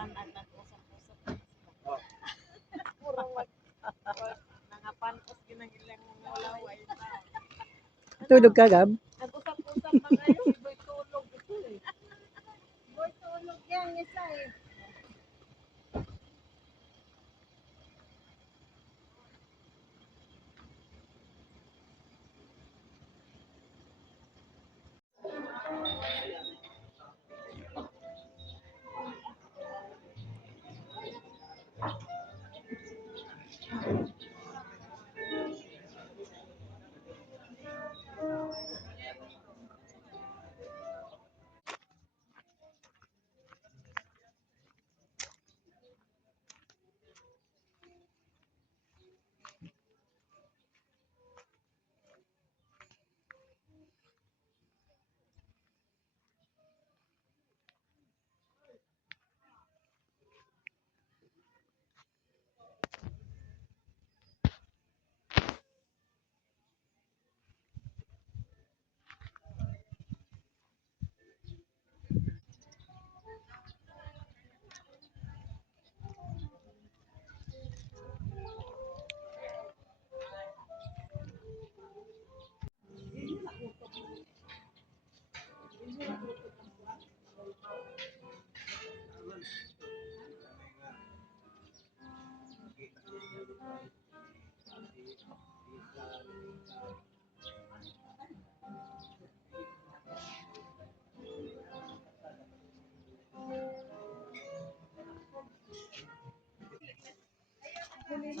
tanan nag-usap-usap sila. Murang nangapantos ginang ilang mga laway na. Tulog ka, Gab? Nag-usap-usap na kayo, iboy tulog ito eh. Iboy tulog yan, isa eh.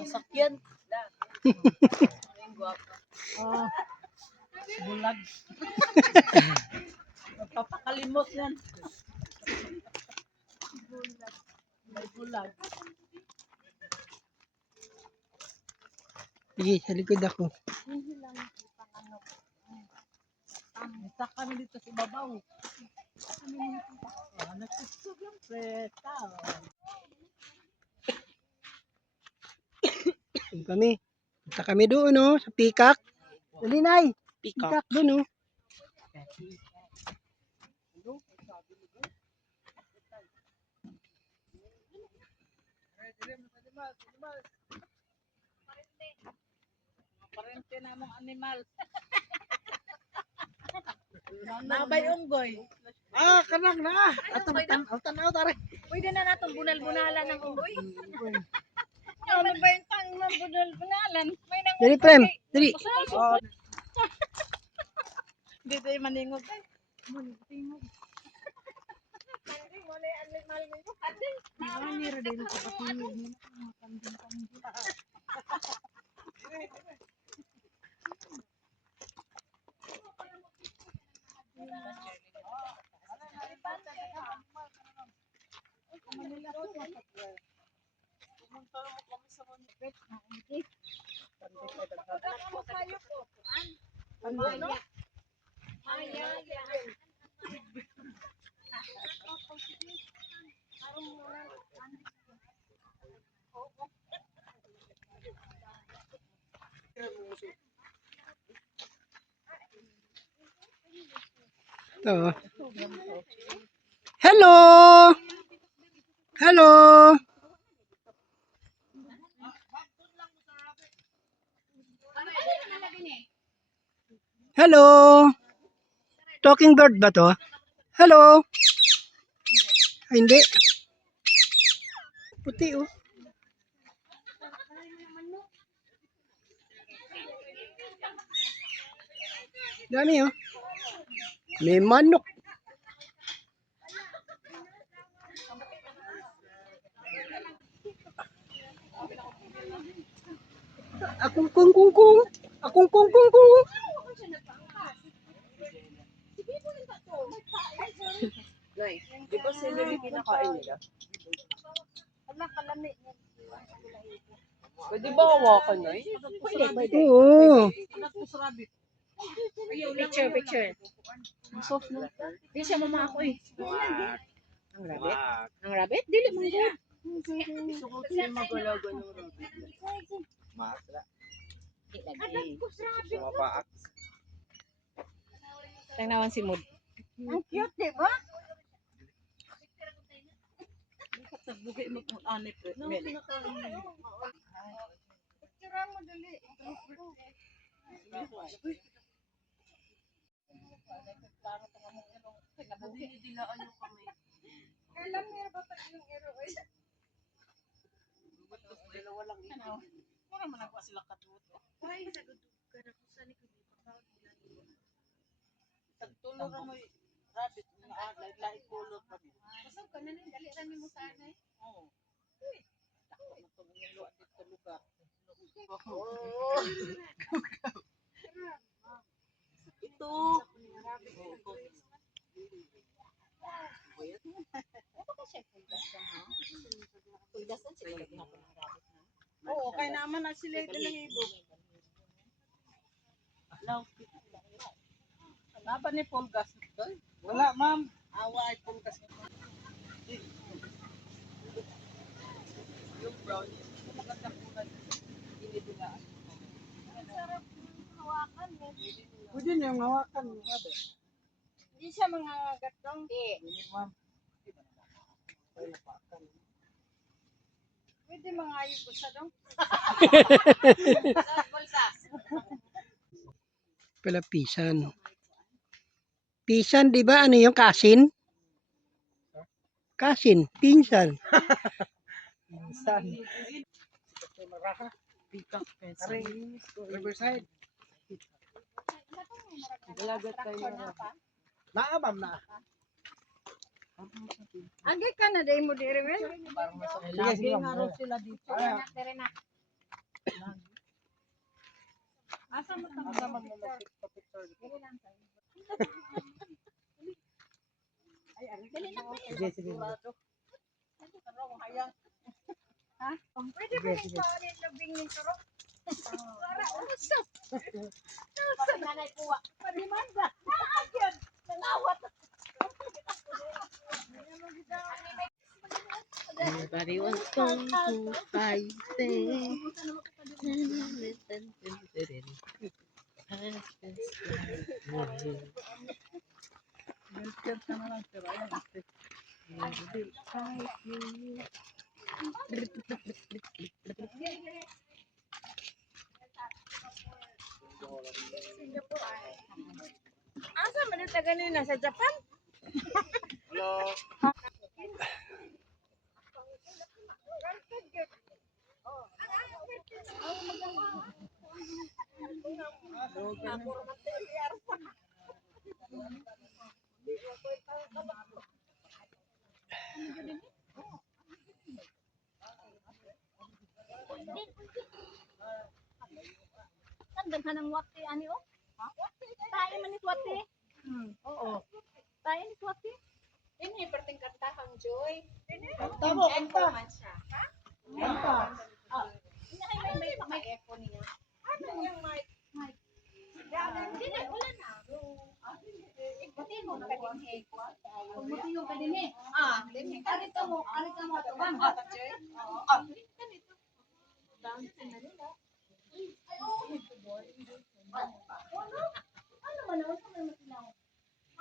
Sasakyan. Bulag. Magpapakalimot yan. Bulag. May bulag. Sige, sa likod ako. Hindi lang pang ano. Isa kami dito sa babaw. Nagsusog yung preta. Doon kami. Punta kami doon, no? Sa Pikak. Dali, Nay. Pikak doon, no? Parente na mong animal. Nabay unggoy. Ah, kanang na. Ato, tanaw, tara. Pwede na natong bunal-bunalan ng unggoy. Ano ba yung tang na bunal-bunalan? May nang Dali, Prem. Dali. dito yung maningog eh. Maningog. Mo na yung animal mo ito. Nira din sa kapilid mo. Makanding-kanding. Ito. Hello! Hello! Hello! Talking bird ba to? Hello! Ay, hindi. Puti, oh. Dami, oh. May manok. Akong kung kung kung. Akong kung kung kung. Di ba sila yung pinakain nila? Wala kalami. Pwede ba hawakan na eh? Pwede. Oo. Picture. Soft na. Di siya mama ako eh. Ang rabbit? Ang rabbit? Dili man good. Gusto ko kasi mag-alaga ng rabbit. Maasla. Sumapaak. Tangnawan si Mood. Ang cute, di ba? Magbuhi mo kung anip. Picture mo dali. Kailan meron ba tayo yung ero? Dalawa lang ito. Para man ako sila katuto. Ay, nagudug ka na kung saan ikaw di pa Tagtulo ra mo rabbit na lahi color pa din. Pasok ka na dali ra mo sa anay. Oo. Ako na to yung luwad dito lugar. Ito. Pulgasan siguro ginagawa ng rabbit na. Oo, kaya naman na sila dalahibo. Naba ni Polgas ito? Wala, ma'am. Awa ay Polgas ito. Yung brownie. Yung maganda kulay. Dinidilaan. Sarap hawakan eh. Pwede niyo yung hawakan. Hindi siya mga gatong. Hindi, ma'am. Pwede mga ayos ko sa dong. Pala pisan. Pisan, di ba? Ano yung kasin? Kasin, pinsan. Pinsan. Maraha. Pikak. Riverside. Dalagat kayo na. Naa, ma'am, na. Agi ka na day mo diri men. Lagi nga rin sila dito. Na diri na. Asa mo ta Asa man mo mag-picture? Diri lang tayo. Ay, ano? Dali na pa Sige, sige. Hayang. Ha? Pwede ba yung parin labing ng turo? Para usap. Usap na na kuwa. Parimanda. Agyan. Nangawat. Everybody wants kung fu fighting. Asa man ito ganina sa Japan? Hello. Tandang ka ng wati, ani o? Tayo man is wati. Oo. Tayo ni wati. Ini perting kantahang Joy. Kanta mo, kanta. Ha? Kanta. Ini kay may echo niya. Ano yung mic? Mic. Dili, wala na. Ikbuti mo na kadinhe. Ikbuti mo kadinhe. Dinhe. Arito mo ito. Bang, Joy? Oo. Ganito. Dancing na nila. Ano man ako sa mga sinaw?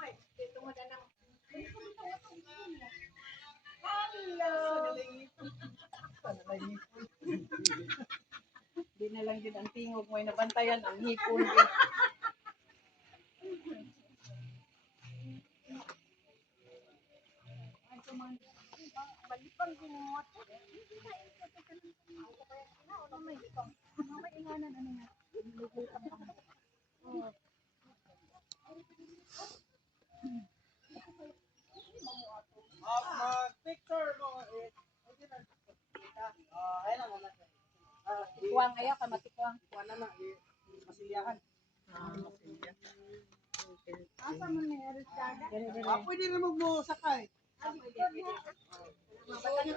Ay, dito mo na lang. Hello! Di na lang din ang tingog mo nabantayan ang hipon. Balipang ginuot. May inganan ano nga. Picture mo. Ayun lang muna. Tikuang ayaw ka matikuang. Wala na. Masiliyahan. Asa man ni Eris Daga? Pwede na mo sakay.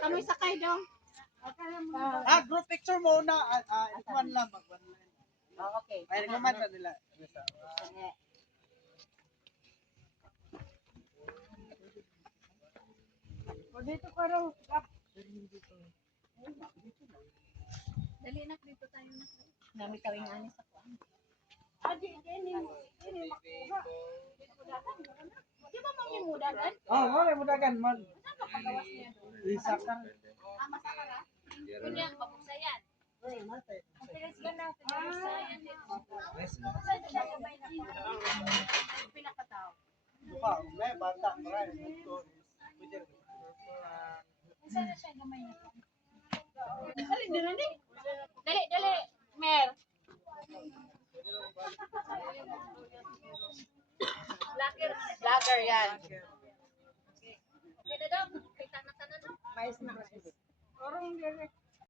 Kamoy sakay daw. Group picture mo na. One lang. Okay. Ay, naman na nila. O dito ka raw. Dali na dito tayo na. Nami kawing ani sa kuan. Di makuha. Di ba mami mudagan? Oh, wala mo dagan man. Saan ka pagawas niya doon? Isa ka. Kunya, mabuksayan. Ang pilis ka na, mabuksayan dito. Saan siya gamay na po? Pinakatao. Saan na siya gamay na po? Dali, dali, Mer. Vlogger yan. Okay na daw. Kita na tanan. Mais na. Orong direct.